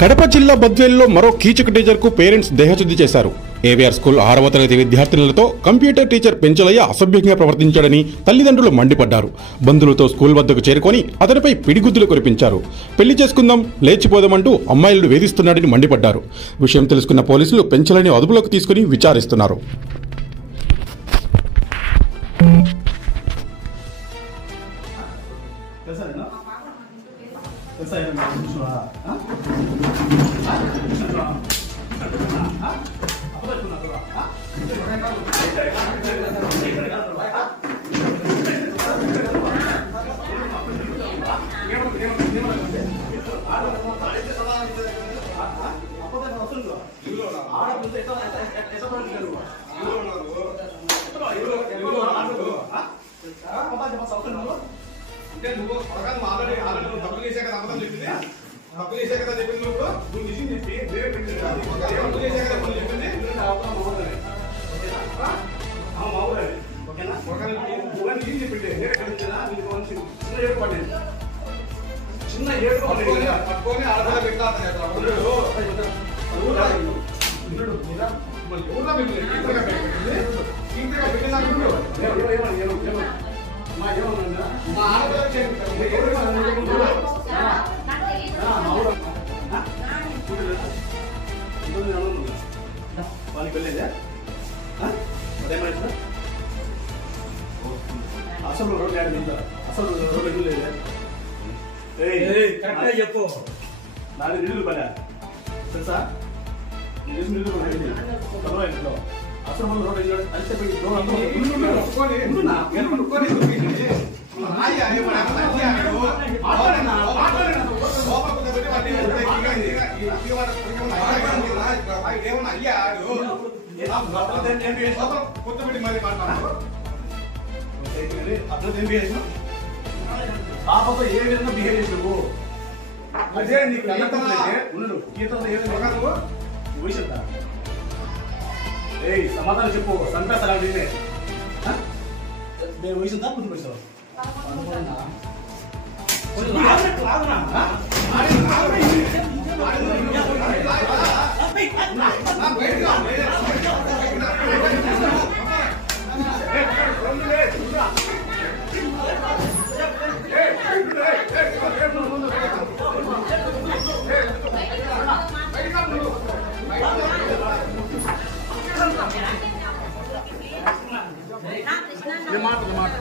కడప జిల్లా బద్వేలులో మరో కీచక టీచర్ కు పేరెంట్స్ దేహశుద్ధి చేశారు. ఏవీఆర్ స్కూల్ 6వ తరగతి విద్యార్థినులతో కంప్యూటర్ టీచర్ పెంచలయ్య అసభ్యంగా ప్రవర్తించాడని తల్లిదండ్రులు మండిపడ్డారు. బంధువులతో స్కూల్ వద్దకు చేరుకొని అతనిపై పిడిగుద్దులు కురిపించారు. పెళ్లి చేసుకుందాం, లేచిపోదామంటూ అమ్మాయిలను వేధిస్తున్నాడని మండిపడ్డారు. విషయం తెలుసుకున్న పోలీసులు పెంచలని అదుపులోకి తీసుకుని విచారిస్తున్నారు. అంటే నువ్వు ఆల్రెడీ తప్పు చేసే కదా అబద్ధం చెప్పింది, తప్పు చేసే కదా చెప్పింది. నువ్వు నిజం చెప్పి వేరే పెట్టింది తప్పు చేసే కదా నువ్వు చెప్పింది. మామూలు ఓకేనా? ఒక నిజం చెప్పింది వేరే పెట్టిందా? చిన్న ఏడు పడింది, చిన్న ఏడు పట్టుకొని ఆడపిల్ల పెట్టాలి. వాళ్ళకి వెళ్ళేదే అదేమైనా అసలు రోడ్డు అసలు రోడ్డు వెళ్ళలేదే చెప్పు. 4 నిధులు పడా తెలుసా? నిధులు చదవ ఇంట్లో అసలు రోడ్డు కొత్తపెట్టి మరి మాట్లాడు. పాపతో ఏ విధంగా బిహేవ్ చేసావు? అదే నీకు ఉన్నాడు గీతతో ఏదో వయసుందా? సమాధానం చెప్పు. సంపేస్తా నేను వయసుందా? ముందు వయసు మాట